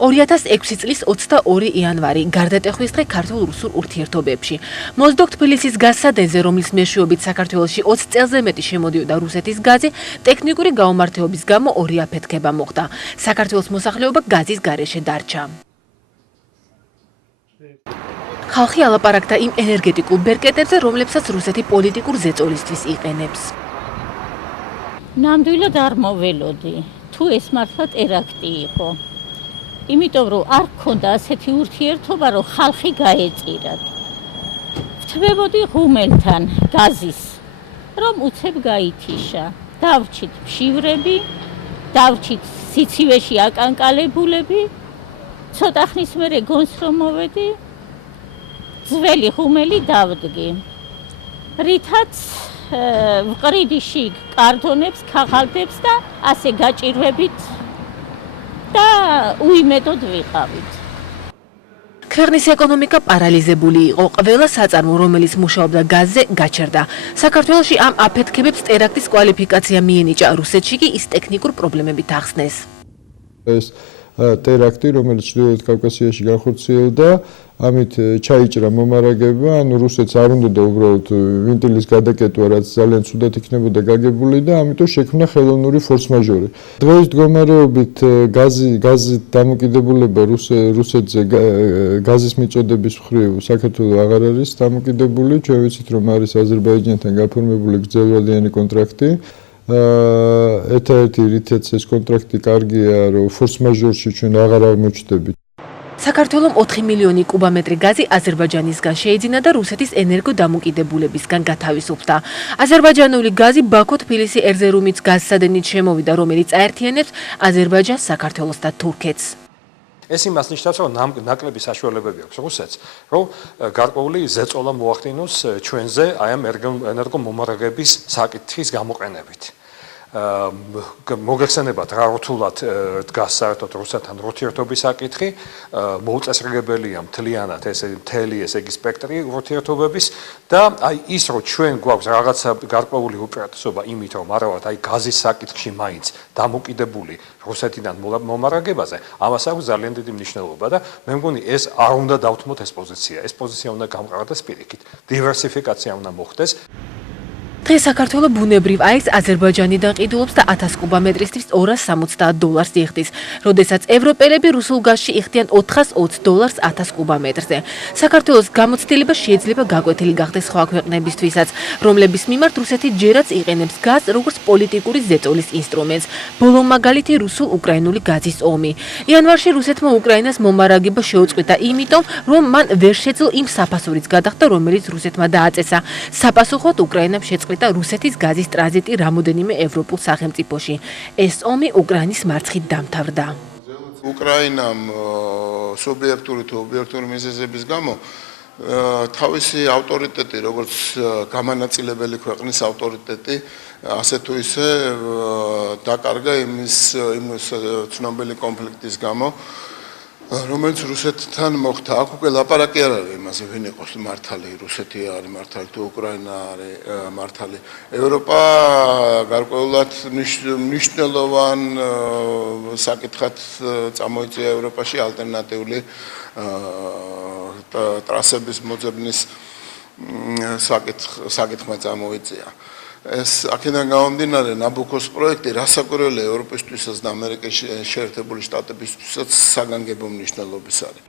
2006 წლის 22 იანვარი გარდატეხვის დღე ქართულ-რუსულ ურთიერთობებში. მოსდოქ თბილისის გაზსადენზე, რომლის მეშვეობით საქართველოში 20 წელზე მეტი შემოდიოდა რუსეთის გაზი, ტექნიკური გაუმართლობის გამო ორი აფეთქება მოხდა. საქართველოს მოსახლეობა გაზის გარეშე დარჩა. ხალხი ალაპარაკდა იმ ენერგეტიკულ ბერკეტებზე, რომლებსაც რუსეთი პოლიტიკურ ზეწოლისთვის იყენებს. ნამდვილად არ მოველოდი, თუ ეს მართლა ტერაქტი იყო. იმიტომ რომ არ გქონდა ასეთი ურთიერთობა, რომ ხალხი გაეწირათ. ვთმებოდი ღუმელთან გაზის, რომ უცებ გაითიშა. დავრჩით მშივრები, დავრჩით სიცივეში აკანკალებულები. ცოტა ხნის მერე გონს რომ მოვედი, ძველი ღუმელი დავდგი. რითაც ვყრიდი შიგ კარტონებს, ქაღალდებს და ასე გაჭირვებით და უიმედოდ ვიყავით. ქვეყნის ეკონომიკა პარალიზებული იყო. ყველა საწარმო, რომელიც მუშაობდა გაზზე, გაჩერდა. საქართველოში ამ აფეთქებებს ტერაქტის კვალიფიკაცია მიენიჭა. რუსეთში კი ის ტექნიკურ პრობლემებით ახსნეს. ეს ტერაქტი, რომელიც ჩრდილოეთ კავკასიაში განხორციელდა, ამით ჩაიჭრა მომარაგება, ანუ რუსეთს არ უნდა უბრალოდ ვინტილის გადაკეტვა, რაც ძალიან ცუდად იქნებოდა გაგებული და ამიტომ შექმნა ხელოვნური ფორს-მაჟორი. დღეს მდგომარეობით გაზის დამოკიდებულება რუსეთზე გაზის მიწოდების მხრივ საქართველოს აღარ არის დამოკიდებული. ჩვენ ვიცით, რომ არის აზერბაიჯანთან გაფორმებული გრძელვადიანი კონტრაქტი. ერთ-ერთი რითაც ეს კონტრაქტი კარგია, რომ ფორს-მაჟორში ჩვენ აღარ აღმოჩნდებით. საქართველომ 4 მილიონი კუბამეტრი გაზი აზერბაიჯანისგან შეიძინა და რუსეთის ენერგო დამოკიდებულებისგან გათავისუფლდა. აზერბაიჯანული გაზი ბაქო-თბილისი ერზერუმის გაზსადენით შემოვიდა, რომელიც აერთიანებს აზერბაიჯანს, საქართველოს და თურქეთს. ეს იმას ნიშნავს, რომ ნაკლები საშუალებები აქვს რუსეთს, რომ გარკვეული ზეწოლა მოახდინოს ჩვენზე აი ამ ენერგომომარაგების საკითხის გამოყენებით. მოგეხსენებათ რა რთულად დგას საერთოდ რუსეთთან ურთიერთობის საკითხი, მოუწესრიგებელია მთლიანად მთელი ესე იგი სპექტრი ურთიერთობების და აი ის რომ ჩვენ გვაქვს რაღაცა გარკვეული უპირატესობა იმით რომ არავად აი გაზის საკითხში მაინც დამოკიდებული რუსეთიდან მომარაგებაზე, ამას აქვს ძალიან დიდი მნიშვნელობა და მე მგონი ეს არ უნდა დავთმოთ ეს პოზიცია. ეს პოზიცია უნდა გამყარდეს პირიქით. დივერსიფიკაცია უნდა მოხდეს. დღეს საქართველოს ბუნებრივ აირს აზერბაიჯანიდან ყიდულობს და 1000 კუბამეტრისთვის $270 იხდის, როდესაც ევროპელები რუსულ გაზში იხდიან $420 1000 კუბამეტრზე. საქართველოს გამოცდილება შეიძლება გაკვეთილი გახდეს სხვა ქვეყნებისთვისაც, რომლების მიმართ რუსეთი ჯერაც იყენებს გაზს როგორც პოლიტიკური ზეწოლის ინსტრუმენტს. ბოლო მაგალითი რუსულ-უკრაინული გაზის ომი. იანვარში რუსეთმა უკრაინას მომარაგება შეუწყვეტა იმიტომ, რომ მან ვერ შეძლო იმ საფასურით გადახდა, რომელიც რუსეთმა დააწესა. საპასუხოდ უკრაინამ შეწყდა და რუსეთის გაზის ტრანზიტი რამოდენიმე ევროპულ სახელმწიფოში. ეს ომი უკრაინის მარცხით დამთავრდა. უკრაინამ სუბიექტური თუ ობიექტური მიზეზების გამო თავისი ავტორიტეტი, როგორც გამანაწილებელი ქვეყნის ავტორიტეტი, ასე თუ ისე დაკარგა იმის ცნობილი კონფლიქტის გამო, რომელიც რუსეთთან მოხდა. აქ უკვე ლაპარაკი არ არის იმაზე, ვინ იყოს მართალი, რუსეთი არის მართალი თუ უკრაინა არის მართალი. ევროპა გარკვეულად მნიშვნელოვან საკითხად წამოიწია ევროპაში ალტერნატიული ტრასების მოძებნის საკითხმა წამოიწია. ეს აქედან გამომდინარე ნაბუქოს პროექტი რასაკვირველია ევროპისთვისაც და ამერიკის შეერთებული შტატებისთვისაც საგანგებო მნიშვნელობის არის.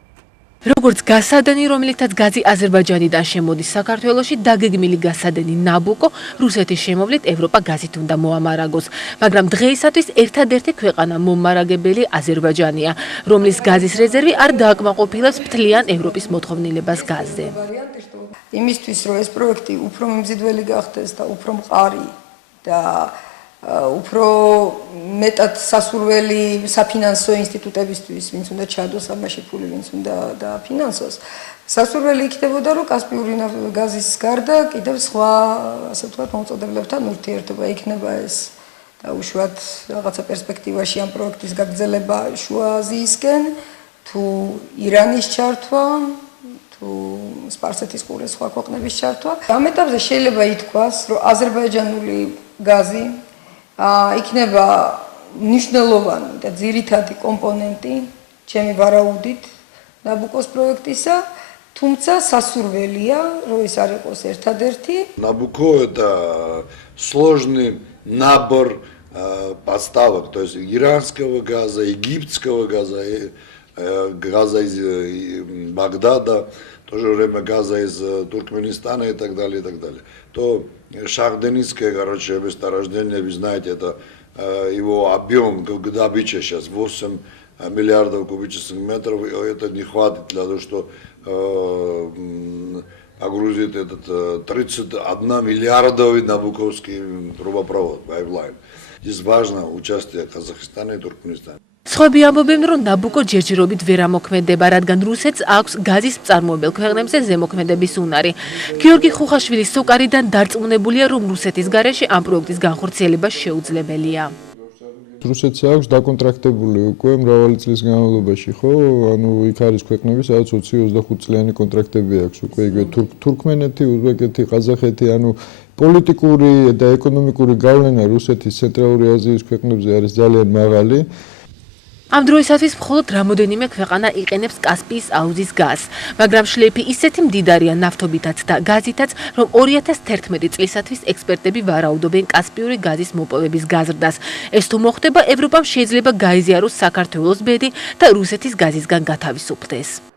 როგორც გაზსადენი, რომლითაც გაზი აზერბაიჯანიდან შემოდის საქართველოში, დაგეგმილი გაზსადენი ნაბუკო რუსეთის შემოვლით ევროპა გაზით უნდა მოამარაგოს, მაგრამ დღეისათვის ერთადერთი ქვეყანა მომარაგებელი აზერბაიჯანია, რომლის გაზის რეზერვი არ დააკმაყოფილებს მთლიან ევროპის მოთხოვნილებას გაზზე. იმისთვის, რომ ეს პროექტი უფრო მიმზიდველი გახდეს და უფრო მყარი და უფრო მეტად სასურველი საფინანსო ინსტიტუტებისთვის, ვინც უნდა ჩადოს ამაში ფული, ვინც უნდა დააფინანსოს, სასურველი იქნებოდა, რომ კასპიური გაზის გარდა კიდევ სხვა, ასე ვთქვათ, მომწოდებლებთან ურთიერთობა იქნება ეს და უშუალოდ რაღაცა პერსპექტივაში ამ პროექტის გაგრძელება შუა აზიისკენ, თუ ირანის ჩართვა, თუ სპარსეთის ყურეს სხვა ქვეყნების ჩართვა. ამ ეტაპზე შეიძლება ითქვას, რომ აზერბაიჯანული გაზი იქნება მნიშვნელოვანი და ძირითადი კომპონენტი ჩემი ვარაუდით ნაბუკოს პროექტისა, თუმცა სასურველია, რომ ეს არ იყოს ერთადერთი. Набуко это сложный набор поставок, то есть иранского газа, египетского газа, газа из Багдада, в то же время газа из Туркменистана и так далее, и так далее. То шахденистское, короче, месторождение, вы знаете, это его объем добычи сейчас 8 миллиардов кубических метров, это не хватит для того, чтобы погрузить этот 31 миллиардовый набуковский трубопровод, пайплайн. Здесь важно участие Казахстана и Туркменистана. სხვები ამბობენ, რომ ნაბუკო ჯერჯერობით ვერ ამოქმედება, რადგან რუსეთს აქვს გაზის მწარმოებელ ქვეყნებზე ზემოქმედების უნარი. გიორგი ხუხაშვილის სოკარიდან დარწმუნებულია, რომ რუსეთის გარეშე ამ პროექტის განხორციელება შეუძლებელია. რუსეთს აქვს დაკონტრაქტებული უკვე მრავალი წლის განმავლობაში, ხო? ანუ იქ არის ქვეყნები, სადაც 20-25 წლიანი კონტრაქტები აქვს უკვე იგივე თურქმენეთი, უზბეკეთი, ყაზახეთი, ანუ პოლიტიკური და ეკონომიკური გავლენა რუსეთის ცენტრალური აზიის ქვეყნებზე არის ძალიან მაღალი. ამ დროისათვის მხოლოდ რამოდენიმე ქვეყანა იყენებს კასპიის აუზის გაზს, მაგრამ შლეიფი ისეთი მდიდარია ნავთობითაც და გაზითაც, რომ 2011 წლისათვის ექსპერტები ვარაუდობენ კასპიური გაზის მოპოვების გაზრდას. ეს თუ მოხდება, ევროპამ შეიძლება გაიზიაროს საქართველოს ბედი და რუსეთის გაზისგან გათავისუფლდეს.